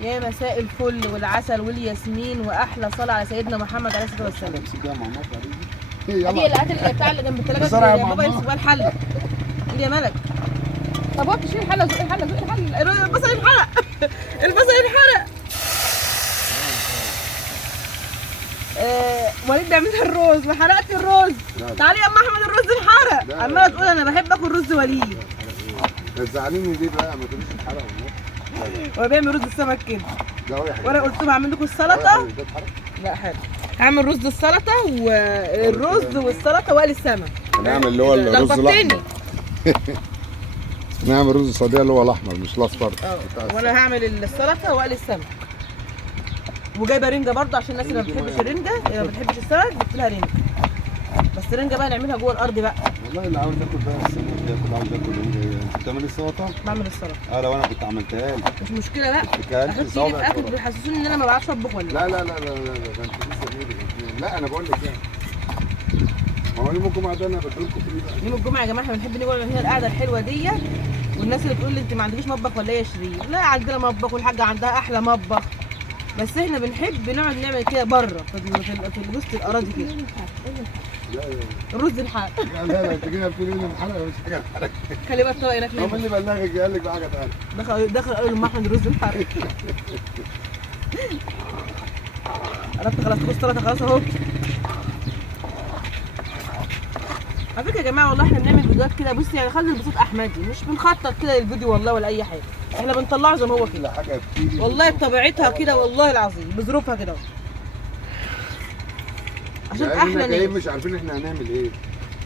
يا مساء الفل والعسل والياسمين واحلى صلاه على سيدنا محمد عليه الصلاه والسلام. دي الاكل اللي بتاع اللي جنب الثلاجه يا بابا يمسك بقى الحله. يا ملك طب هو تشيل الحله وزق الحله زق الحله. البصل يتحرق البصل يتحرق. وليد بيعمل الرز وحرقت الرز. تعالي يا ام احمد الرز اتحرق. عماله تقول انا بحب اكل رز وليد. زعلانين دي بقى ما تقوليش اتحرق والله. هو بيعمل رز السمك كده. وانا قلت له هعمل لكم السلطه. لا حلو. هعمل رز السلطه والرز والسلطه وقلي السمك. هنعمل اللي هو الرز الاحمر. نعمل رز الصياديه اللي هو الاحمر مش الاصفر. وانا هعمل السلطه وقلي السمك. وجايبه رنجه برضه عشان الناس اللي ما بتحبش الرنجه اللي ما بتحبش السمك جبت لها رنجه. بس الرنجه بقى نعملها جوه الارض بقى. والله اللي عاوز ياكل بقى السمك ياكل، عاوز ياكل رنجه. انت بتعملي السلطه؟ بعمل السلطه. لو انا كنت عملتها لك مش مشكله بقى. احط ايدي في اكل بيحسسوني ان انا ما بعرفش اطبخ ولا لا لا لا لا لا ده انت لسه بايدك. لا انا بقول لك يعني ما هو يوم الجمعه ده انا بديلكم في بقى. يوم الجمعه يا جماعه احنا بنحب نقعد هنا القعده الحلوه دي. والناس اللي بتقول لي انت ما عندكيش مطبخ ولا ايه يا شيرين؟ لا عندنا مطبخ والحاجه عندها احلى مطبخ. بس احنا بنحب نقعد نعمل كده بره في وسط الاراضي كده. الرز الحار. لا لا انت كده بتقولي لي الحلقه مش حاجه الحلقه. خلي بقى الطبق هناك. هو مين اللي بلغك قال لك بحاجه ثانيه؟ دخل قالوا لام احمد الرز الحار. قربت خلاص تخش السلطه خلاص اهو. على فكره يا جماعه والله احنا بنعمل فيديوهات كده بصي يعني خلي البساط احمدي مش بنخطط كده للفيديو والله ولا اي حاجه. احنا بنطلعه زي ما هو كده. والله بطبيعتها كده والله العظيم بظروفها كده. عشان احلى ناس. مش عارفين احنا هنعمل ايه.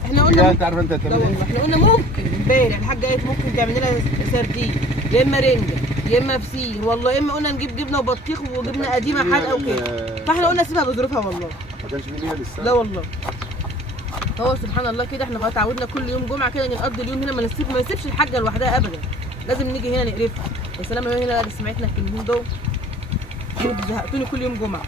احنا قلنا انت عارفه انت هتعمل ايه؟ احنا قلنا ممكن امبارح الحاجه قالت ممكن تعمل لنا سردين يا اما رنجه يا اما فسيخ والله يا اما قلنا نجيب جبنه وبطيخ وجبنه قديمه حادقه وكده. فاحنا قلنا سيبها بظروفها والله. ما كانش في نيه لسه. لا والله. هو سبحان الله كده احنا اتعودنا كل يوم جمعه كده نقضي اليوم هنا ما نسيبش الحاجه لوحدها ابدا. لازم نيجي هنا نقرفها. يا سلام هنا اللي سمعتنا الكلمتين دول. انتوا زهقتوني كل يوم جمعه.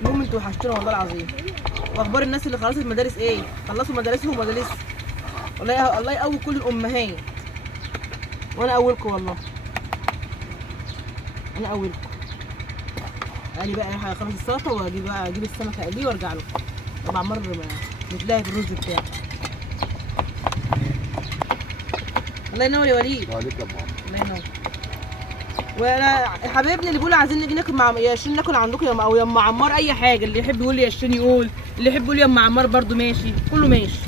المهم انتوا وحشتونا والله العظيم. واخبار الناس اللي خلصت المدارس ايه؟ خلصوا مدارسهم ولا لسه؟ والله الله يقوي كل الامهات. وانا اولكم والله. انا اولكم. قالي بقى هخلص السلطه واجيب بقى اجيب السمكه اقليه وارجع له. طبعا مره متلاقي بالرز بتاعي. الله ينور يا وليد. وعليك يا ماما. الله ينور. وانا حبايبنا اللي بيقولوا عايزين نيجي ناكل مع يا شيرين ناكل عندكم يا او يا ام عمار اي حاجه. اللي يحب يقول لي يا شيرين يقول، اللي يحب يقول لي يا ام عمار برده ماشي، كله ماشي.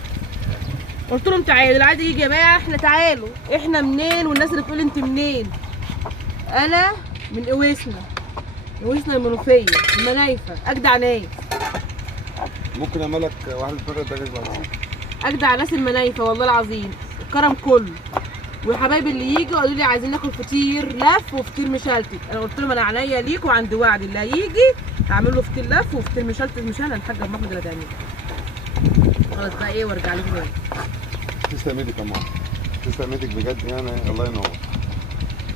قلت لهم تعالوا اللي عايز يجي يا جماعه احنا تعالوا. احنا منين والناس اللي بتقول انت منين؟ انا من اويسنا. اويسنا المنوفيه المنايفه اجدع ناس. ممكن اعمل لك واحده بره دجاج بعد. اجدع ناس المنايفه والله العظيم. الكرم كله. وحبايبي اللي يجوا قالوا لي عايزين ناكل فطير لف وفطير مشلتت. انا قلت لهم انا عينيا ليكوا وعند وعد اللي هيجي هعمل له فطير لف وفطير مشلتت. مش انا الحاجه ام احمد اللي هتعمله. خلاص بقى ايه وارجع لكم تاني. تسلم ايدك يا ماما. تسلم ايدك بجد يعني الله ينور.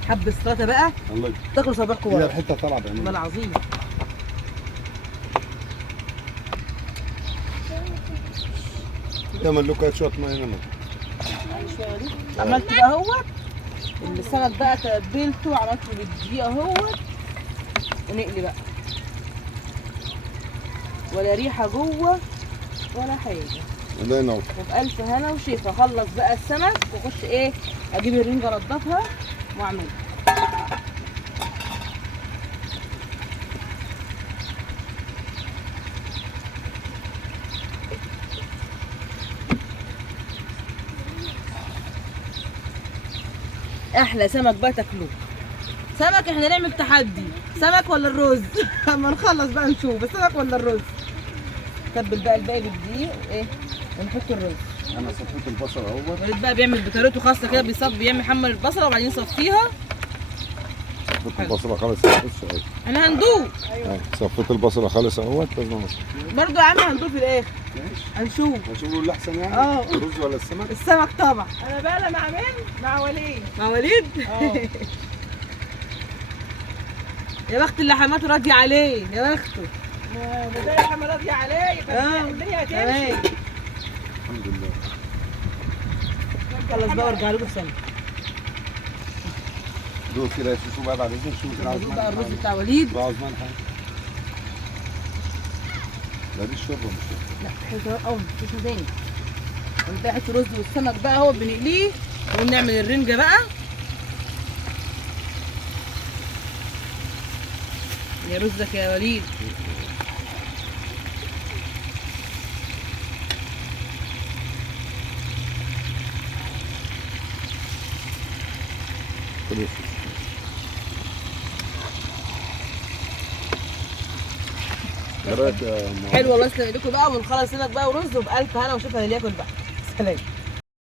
حب السلطه بقى الله تاكلوا صباحكم ورا. الحته طالعه بعينيك والله العظيم. تعمل له شويه ميه هنا. عملت بقى اهوت السمك بقى تبلته وعملته بالدقيق اهوت ونقلي بقى. ولا ريحه جوه ولا حاجه. الله ينور. وبألف هنا وشيفه. اخلص بقى السمك واخش ايه اجيب الرنجه انضفها واعملها. احلى سمك بقى تاكلوه. سمك احنا نعمل تحدي سمك ولا الرز. اما نخلص بقى نشوف السمك ولا الرز. تبل بقى الباقي بالدقيق ايه ونحط الرز. انا صفيت البصل اهوت. وليد بقى بيعمل بطريقته خاصه كده بيعمل يحمر البصله وبعدين يصفيها. صفيت البصله خالص اهوت. انا هندوق. ايوه صفيت البصله خالص اهوت لازم نصفي. برضه يا عم هندوق في الاخر. ماشي هنشوف. هنشوف اللي احسن يعني. الرز ولا السمك؟ السمك طبعا. انا بقى مع مين؟ مع وليد. مع وليد؟ يا بخت اللي حماته راضيه عليه يا بخته. بدايه حما راضيه عليه يبقى الدنيا هتمشي. الحمد لله. خلص بقى وارجع لكم في ثانيه. دوق كده يا شوشو بقى بعد اذنك، شوفي كده دوق بقى الرز بتاع وليد. بقى عثمان حاجه. لا دي الشوربه مش شوربه. لا حلو قوي مش تاني. انت حته رز والسمك بقى اهو بنقليه ونعمل الرنجه بقى. يا رزك يا وليد. ايه رايك يا حلو والله، يسلم ايديكم بقى ونخلص هناك بقى ورز وبألف هنا وشوفها اللي ياكل بقى. سلام.